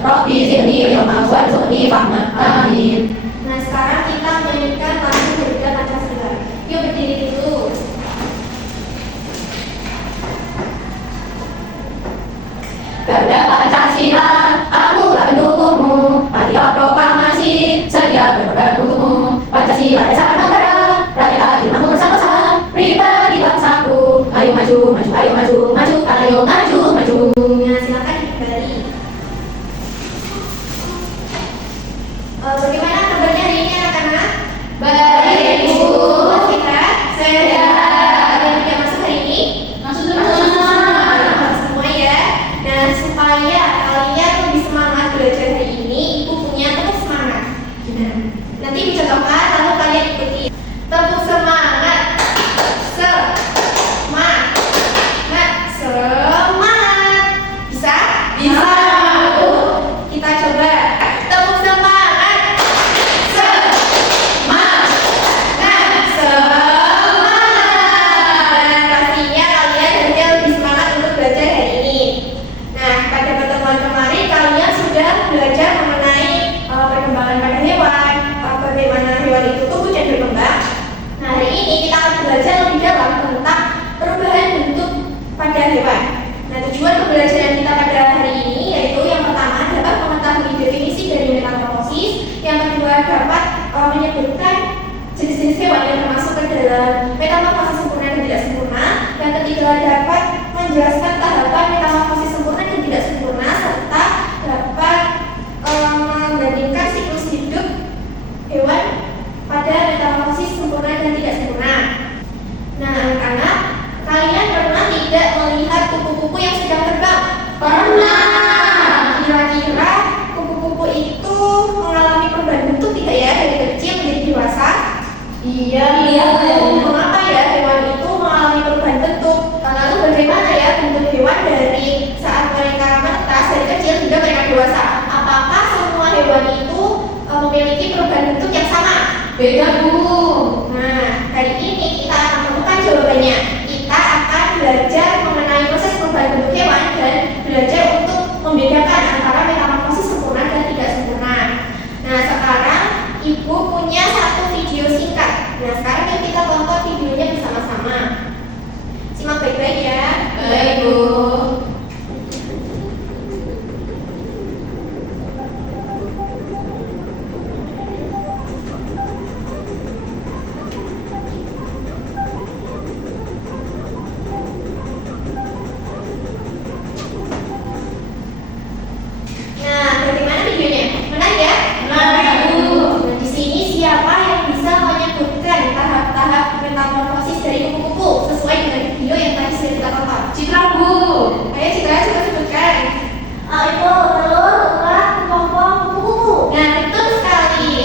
Rabbi zidni ilma warzuqni fahma. Amin. Nah, sekarang kita menyanyikan lagu Garuda Pancasila. Yuk berdiri dulu. Garuda Pancasila, akulah pendukungmu. Patriot proklamasi, sedia bergabungmu. Pancasila dasar negara, rakyat adil makmur sama-sama. Pribadi bangsaku, ayo maju, maju, ayo maju, maju, ayo maju, maju. Nah, silakan kembali. Bagaimana kabarnya hari ini anak-anak? Baik, Bu. Sehat? Sehat. Ada yang tidak masuk hari ini? Masuk semua. Semua ya. Nah, supaya kalian lebih semangat belajar hari ini, Ibu punya tepuk semangat. Nah, nanti dicontohkan lalu kalian ikuti. Tepuk semangat. Semangat. Semangat. Bisa? Bisa, Bu. Kita coba. Tepuk semangat. Semangat. Pastinya kalian harusnya lebih semangat untuk belajar hari ini. Nah, pada pertemuan kemarin kalian sudah belajar mengenai perkembangan pada hewan, bagaimana hewan itu tumbuh dan berkembang. Nah, hari ini kita akan belajar lebih dalam tentang perubahan bentuk pada hewan. Nah, tujuan pembelajaran kita pada hari ini yaitu yang pertama dapat mengetahui definisi dari metamorfosis, yang kedua dapat menyebutkan jenis-jenis hewan yang termasuk ke dalam metamorfosis sempurna dan tidak sempurna, yang ketiga dapat menjelaskan tahapan metamorfosis sempurna dan tidak sempurna, serta dapat membandingkan siklus hidup hewan pada metamorfosis sempurna dan tidak sempurna. Nah, anak-anak, kalian pernah tidak melihat kupu-kupu yang sedang terbang? Pernah. Kira-kira kupu-kupu itu mengalami perubahan bentuk tidak ya dari kecil menjadi dewasa? Iya. Mengapa ya hewan itu mengalami perubahan bentuk? Lalu bagaimana ya bentuk hewan dari saat mereka menetas dari kecil hingga mereka dewasa? Apakah semua hewan itu memiliki perubahan bentuk yang sama? Beda, Bu. Nah, hari ini kita akan menemukan jawabannya. Kita akan belajar mengenai proses perubahan bentuk hewan dan belajar untuk membedakan antara metamorfosis sempurna dan tidak sempurna. Nah, sekarang Ibu punya satu video singkat. Nah, sekarang yuk kita tonton videonya bersama-sama. Simak baik-baik ya. Baik, Bu. Nah, bagaimana videonya? Menarik ya? Menarik, Bu. Nah, di sini siapa yang bisa menyebutkan tahap-tahap metamorfosis dari kupu-kupu sesuai dengan video yang tadi sudah kita tonton? Citra, Bu. Ayo Citra, coba sebutkan. Itu telur, ulat, kepompong, kupu-kupu. Nah, betul sekali.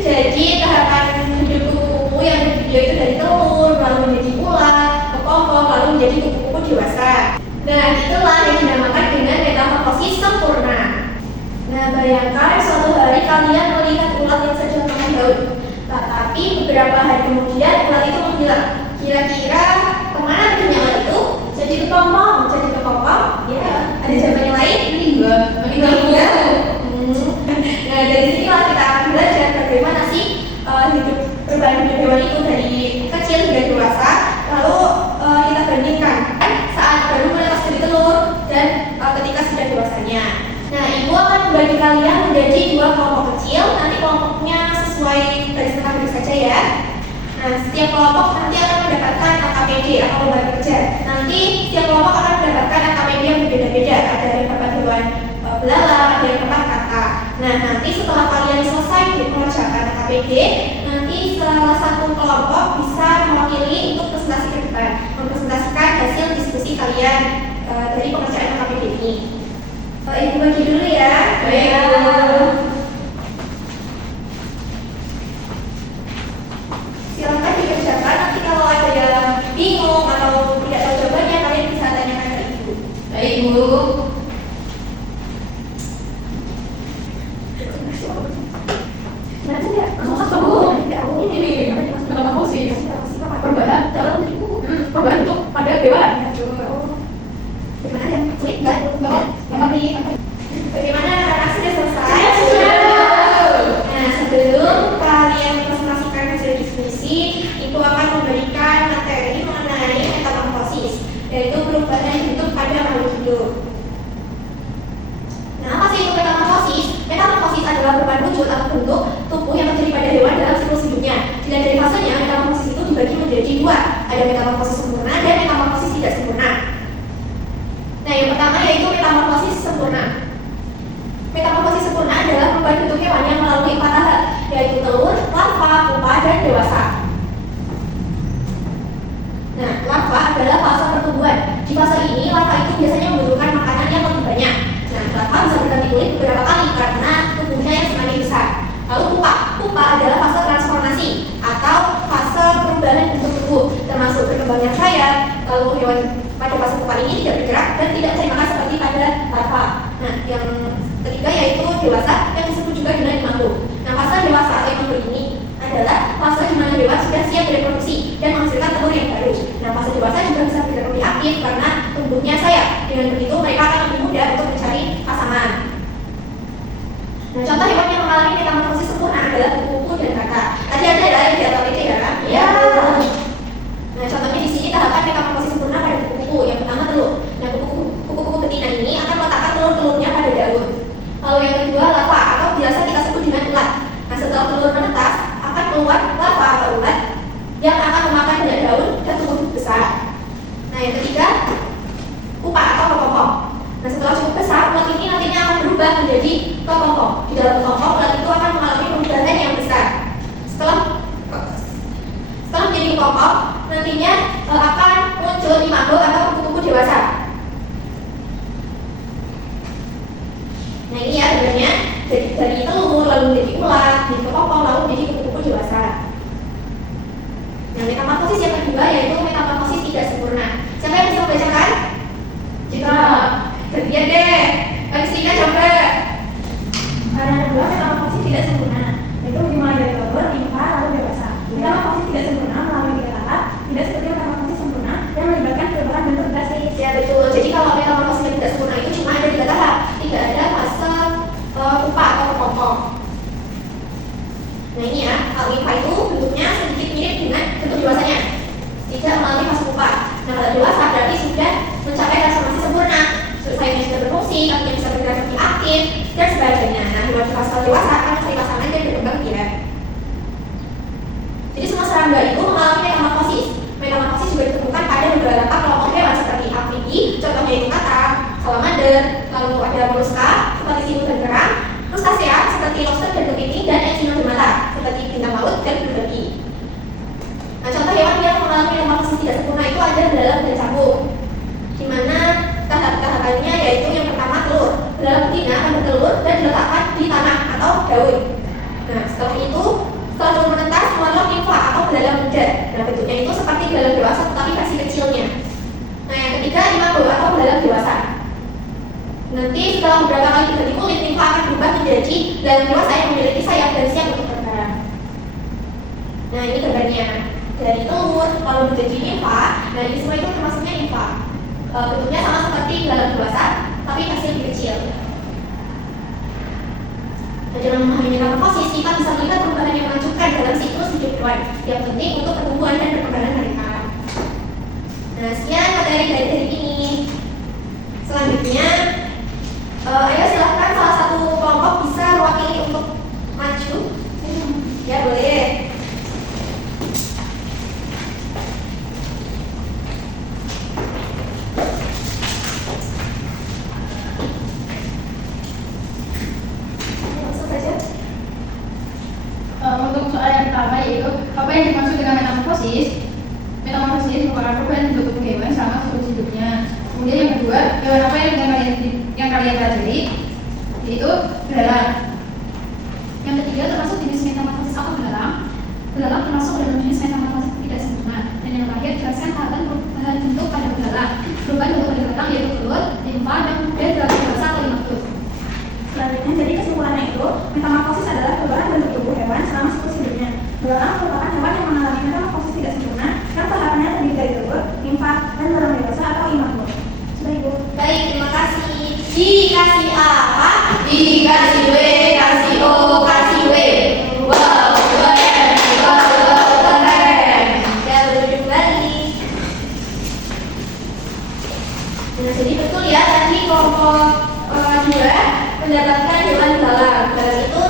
Jadi tahapan hidup kupu-kupu yang di video itu dari telur, lalu menjadi ulat, kepompong, lalu menjadi kupu-kupu dewasa. Nah, itulah yang dinamakan dengan metamorfosis sempurna. Nah, bayangkan suatu hari kalian melihat ulat yang sedang makan daun. Tetapi beberapa hari kemudian ulat itu menghilang. Kira-kira kemana perginya ulat itu? Jadi kepompong. Jadi kepompong? Ya. Ada jawaban yang lain? Meninggal, Bu. Nah, dari sinilah kita akan belajar bagaimana sih hidup perubahan hidup hewan itu dari kecil hingga dewasa. Lalu kita bandingkan saat baru menetas dari telur dan ketika sudah dewasanya. Nah, Ibu akan membagi kalian menjadi dua kelompok kecil. Nanti kelompoknya sesuai garis tengah saja ya. Nah, setiap kelompok nanti akan mendapatkan AKPD atau lembar kerja. Nanti setiap kelompok akan mendapatkan AKPD yang berbeda-beda. Ada yang dapat hewan belalang, ada yang dapat kata. Nah, nanti setelah kalian selesai mengerjakan AKPD, nanti salah satu kelompok bisa mewakili untuk presentasi ke depan, mempresentasikan hasil diskusi kalian dari pengerjaan AKPD ini. Ibu bagi dulu ya. Baik, Bu. Silakan dikerjakan. Nanti kalau ada yang bingung atau tidak tahu jawabannya, kalian bisa tanyakan ke Ibu. Baik, Bu. Nah, tidak. Maksud, Bu. Ini metamorfosis. Perubahan dalam perubahan bentuk pada hewan. Gimana yang sulit nggak? Bagaimana adalah perubahan wujud atau bentuk tubuh yang terjadi pada hewan dalam siklus hidupnya. Dilihat dari fasenya, metamorfosis itu dibagi menjadi dua, ada metamorfosis sempurna dan metamorfosis tidak sempurna. Nah, yang pertama yaitu metamorfosis sempurna. Metamorfosis sempurna adalah perubahan bentuk hewan yang melalui 4 tahap, yaitu telur, larva, pupa, dan dewasa. Nah, larva adalah fase pertumbuhan. Di fase ini, larva itu biasanya membutuhkan makanan yang lebih banyak. Nah, larva bisa berganti kulit beberapa kali karena tubuhnya yang semakin besar. Lalu pupa adalah fase transformasi atau fase perubahan bentuk tubuh, termasuk berkembangnya sayap. Lalu hewan pada fase pupa ini tidak bergerak dan tidak cari makan seperti pada larva. Nah, yang ketiga yaitu dewasa yang disebut juga dengan imago. Nah, fase dewasa atau imago ini adalah fase di mana hewan sudah siap bereproduksi dan menghasilkan telur yang baru. Nah, fase dewasa juga bisa bergerak lebih aktif karena tumbuhnya sayap. Dengan begitu mereka akan lebih mudah untuk mencari pasangan. Nah, contoh hewan yang mengalami metamorfosis sempurna adalah kupu-kupu dan kata. Tadi ada yang di atas itu ya kan? Ya. Nah, contohnya di sini tahapan metamorfosis sempurna pada kupu-kupu. Yang pertama telur. Nah, kupu-kupu betina ini akan meletakkan telur-telurnya pada daun. Lalu yang kedua larva atau biasa kita sebut dengan ulat. Nah, setelah telur menetas akan keluar larva atau ulat yang akan memakan banyak daun dan tumbuh besar. Nah, yang ketiga pupa atau kepompong. Nah, setelah cukup besar, ulat ini nantinya akan berubah menjadi kepompong. Di dalam kepompong, ulat itu akan mengalami perubahan yang besar. Setelah menjadi kepompong, nantinya akan muncul imago atau kupu-kupu dewasa. Nah, ini ya sebenarnya dari telur lalu menjadi ulat, menjadi kepompong lalu menjadi kupu-kupu dewasa. Nah, metamorfosis yang kedua yaitu metamorfosis tidak sempurna. Siapa yang bisa membacakan? Citra. Gantian deh. Kanistika coba. Karena kedua metamorfosis tidak sempurna, yaitu dimulai dari telur, nimfa, lalu dewasa. Metamorfosis tidak sempurna melalui 3 tahap, tidak seperti metamorfosis sempurna yang melibatkan perubahan bentuk drastis. Ya betul. Jadi kalau metamorfosis yang tidak sempurna itu cuma ada 3 tahap, tidak ada fase pupa atau kepompong. Nah, ini ya, kalau nimfa itu bentuknya sedikit mirip dengan bentuk dewasanya, tidak melalui fase pupa. Nah, kalau dewasa berarti sudah mencapai transformasi sempurna, sayapnya sudah berfungsi, kakinya bisa bergerak lebih aktif, dan sebagainya. Nah, hewan di fase dewasa akan mencari pasangan dan berkembang biak. Jadi semua serangga itu mengalami metamorfosis. Metamorfosis juga ditemukan pada beberapa kelompok hewan seperti amfibi, contohnya itu kata, salamander, lalu ada moluska seperti simu dan kerang, krustasea seperti lobster dan kepiting, dan echinodermata seperti bintang laut dan blueberry. Nah, contoh hewan yang mengalami metamorfosis tidak sempurna itu ada belalang dan cangkung, di mana tahap-tahapannya yaitu yang pertama telur. Belalang betina akan bertelur dan diletakkan di tanah atau daun. Nah, setelah itu setelah telur menetas keluarlah nimfa atau belalang muda. Nah, bentuknya itu seperti belalang dewasa tetapi versi kecilnya. Nah, yang ketiga imago atau belalang dewasa. Nanti setelah beberapa kali berganti kulit, nimfa akan berubah menjadi belalang dewasa yang memiliki sayap dan siap untuk terbang. Nah, ini gambarnya dari telur lalu menjadi nimfa. Nah, ini semua itu termasuknya nimfa. Bentuknya sama seperti belalang dewasa tapi versi lebih kecil. Nah, dalam memahami metamorfosis, kita bisa melihat perubahan yang menakjubkan dalam siklus hidup hewan yang penting untuk pertumbuhan dan perkembangan mereka. Nah, sekian materi dari ini. Selanjutnya, ayo silahkan salah satu kelompok bisa mewakili untuk maju. Ya, boleh. Untuk soal yang pertama yaitu apa yang dimaksud dengan metamorfosis? Metamorfosis merupakan perubahan bentuk tubuh hewan selama siklus hidupnya. Kemudian yang kedua, hewan apa yang kalian pelajari? Yaitu belalang. Yang ketiga termasuk jenis metamorfosis apa belalang? Belalang termasuk dalam jenis metamorfosis tidak sempurna. Dan yang terakhir jelaskan tahapan perubahan bentuk pada belalang. Perubahan bentuk pada belalang yaitu telur, nimfa, dan belalang dewasa atau imago. Selanjutnya, jadi kesimpulannya itu, metamorfosis adalah perubahan bentuk tubuh hewan selama siklus hidupnya. Belalang merupakan hewan yang mengalami metamorfosis tidak sempurna, yang tahapannya terdiri dari telur, nimfa, dan belalang dewasa atau imago. Sudah, Ibu. Baik, terima kasih. Dikasih apa? Dikasih W, kasih O, kasih W. Wow, keren. Wow, keren. Ya, berduduk balik. Nah, jadi betul ya tadi kelompok 2 mendapatkan hewan belalang. Belalang itu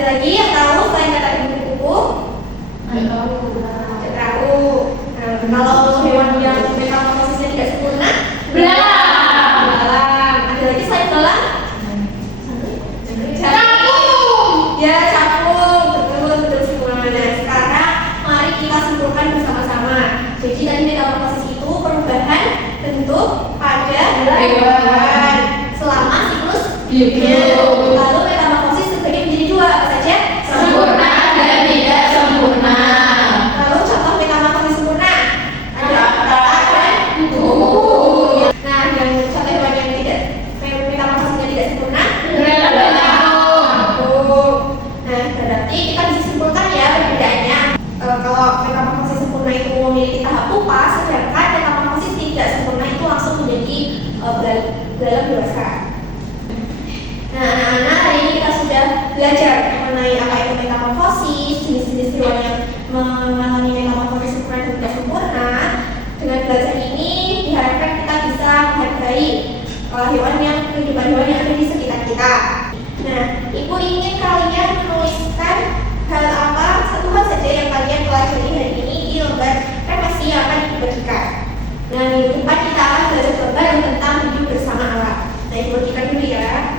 Ada lagi yang tahu selain kata di buku kuku? Tidak tahu. Nah, kalau hewan yang metamorfosisnya tidak sempurna, belalang. Ada lagi selain belalang? Ya, capung. Betul semua. Nah, sekarang mari kita simpulkan bersama-sama. Jadi tadi metamorfosis itu perubahan bentuk pada hewan selama siklus hidup. Lalu metamorfosis terbagi menjadi dua, apa saja? Sempurna dan tidak sempurna. Lalu contoh metamorfosis sempurna ada dan Tubuh. Nah, yang contoh hewan yang tidak metamorfosisnya tidak sempurna Nah, berarti kita bisa simpulkan ya perbedaannya. Kalau metamorfosis sempurna itu memiliki tahap pupa, sedangkan metamorfosis tidak sempurna itu langsung menjadi belalang dewasa. Nah, anak-anak, hari ini kita sudah belajar mengenai apa itu metamorfosis, jenis-jenis hewan yang mengalami metamorfosis sempurna dan tidak sempurna. Dengan belajar ini diharapkan kita bisa menghargai kehidupan hewan yang ada di sekitar kita. Nah, ibu ingin kalian menuliskan hal apa, satu hal saja yang kalian pelajari hari ini di lembar refleksi yang akan dibagikan. Nah, minggu depan kita akan belajar lembar tentang hidup bersama alam. Nah, ibu bagikan dulu ya.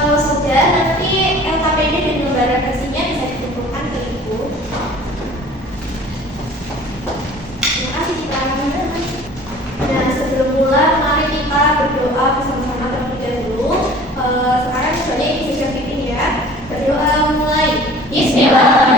Kalau sudah, nanti LKPD dan lembar refleksinya bisa dikumpulkan ke ibu. Terima kasih Citra. Nah, sebelum mulai, mari kita berdoa bersama-sama terlebih dahulu. Sekarang sebenarnya ibu sudah pimpin ya. Berdoa mulai. Bismillah.